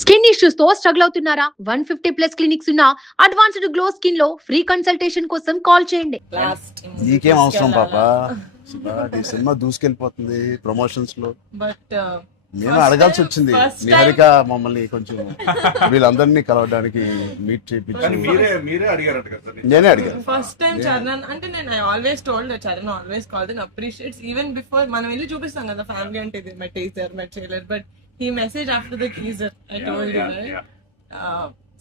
Skin issues తో struggle అవుతున్నారా? 150+ clinics ఉన్న అడ్వాన్స్డ్ గ్లో స్కిన్ లో ఫ్రీ కన్సల్టేషన్ కోసం కాల్ చేయండి. నీకేం అవసరం పాపా, ఈ సినిమా దూసుకెళ్ళిపోతుంది ప్రమోషన్స్ లో. బట్ నేను అడగాల్సి వచ్చింది నిహారిక మమ్మల్ని కొంచెం వీళ్ళందరినీ కలవడానికి మీట్ చేయించి. నేనే అడిగాను ఫస్ట్ టైం చరణ్ అంటే నేను always told Charan always called and appreciates even before మనం వెళ్ళి చూపిస్తాం కదా ఫ్యామిలీ అంటే ఇది my teaser my trailer but he messaged after the teaser I told you right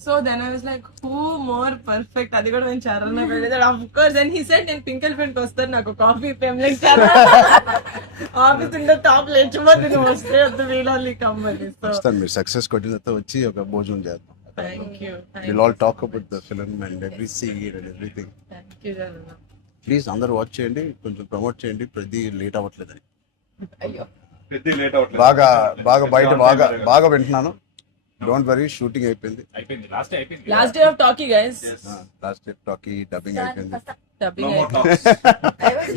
so then I was like who more perfect అది కూడా నేను చరణ్ అడిగాడు of course and he said నేను పింకల్ ఫ్రెండ్ కి వస్తాను నాకు కాఫీ ఫేమ్లెక్ చరణ్ ఆఫీస్ ఉండే టాప్ లేచిపోతే నువ్వు వస్తే వద్దు వీళ్ళని కమ్మని సో మీరు సక్సెస్ కొట్టిన తర్వాత వచ్చి ఒక భోజనం చేద్దాం. Thank you will all talk about the film and every scene and everything. Thank you Charan please అందరూ వాచ్ చేయండి, కొంచెం ప్రమోట్ చేయండి. ప్రతి లేట్ అవ్వట్లేదని అయ్యో బాగా బాగా బయట బాగా వింటున్నాను. డోంట్ వరీ, షూటింగ్ అయిపోయింది. Last day of talkie guys last day talkie dubbing అయిపోయింది. Dubbing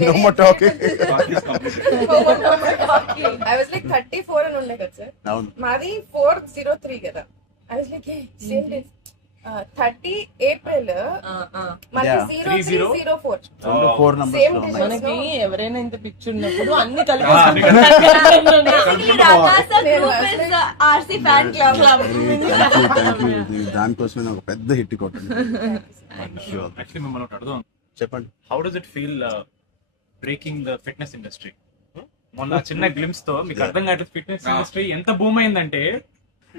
No more talking. I was like 34 అని ఉండే కదా సార్, అవును మాది 403 కదా. I was like same day 30 April మనకి 0304 4 numbers సేమ్ లో డే ఉన్నాయి. మనకి ఎవరైనా ఇంత పిక్చర్ ఉన్నప్పుడు అన్ని RC fan club. Thank you. దానికోసమే నాకు పెద్ద హిట్ కొట్టింది. Actually, మిమ్మల్ని ఒకటి అడుగుదాం. చెప్పండి. How does it feel breaking the fitness industry? మొన్న చిన్న గ్లిమ్స్ తో మీకు అర్థం కావట్లేదు ఫిట్నెస్ ఇండస్ట్రీ ఎంత బూమ్ అయిందంటే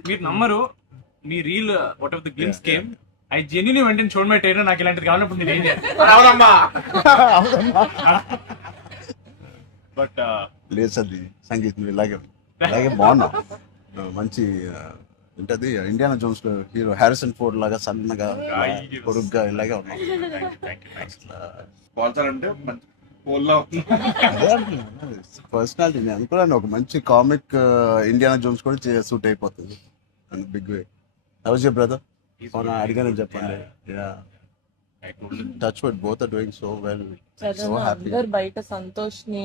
మీరు నమ్మరు. మీ reel what of the glimpse came I genuinely వెంటనే చూడమే ట్రైనర్ నాకు ఇలాంటిది కావాలన్నప్పుడు నేను ఏం చేయాలి బట్ లేదు సది సంగీతం ఇలాగే బాగున్నాం. మంచి ఏంటది ఇండియానా జోన్స్ లో హీరో హ్యారిసన్ ఫోర్డ్ లాగా సన్నగా పొడుగ్గా ఇలాగే ఉన్నాం. పర్సనాలిటీ నేను అనుకున్నాను ఒక మంచి కామిక్ ఇండియానా జోన్స్ కూడా సూట్ అయిపోతుంది big way. How's your brother? అడిగానని చెప్పండి. Touch wood both are doing so well. So happy. అందరు బయట సంతోష్ ని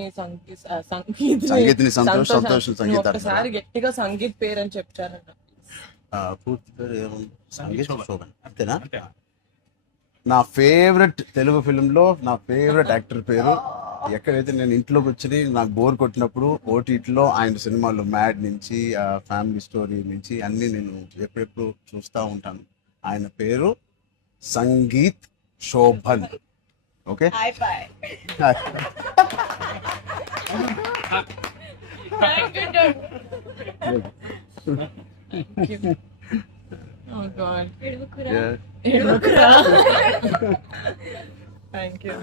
సంగీత్ని సంతోష్ సంగీత ఒకసారి గట్టిగా సంగీత్ పేరు అని చెప్తారంట. పూర్తి పేరు ఏముంది? సంగీత్ శోభన్ అంతేనా? నా ఫేవరెట్ తెలుగు ఫిల్మ్ లో నా ఫేవరెట్ యాక్టర్ పేరు. ఎక్కడైతే నేను ఇంట్లోకి వచ్చి నాకు బోర్ కొట్టినప్పుడు ఓటీటీలో ఆయన సినిమాలు మ్యాడ్ నుంచి ఫ్యామిలీ స్టోరీ నుంచి అన్ని నేను ఎప్పుడెప్పుడు చూస్తూ ఉంటాను. ఆయన పేరు Sangeet Shobhan. Okay, Oh God. Yeah. Thank you.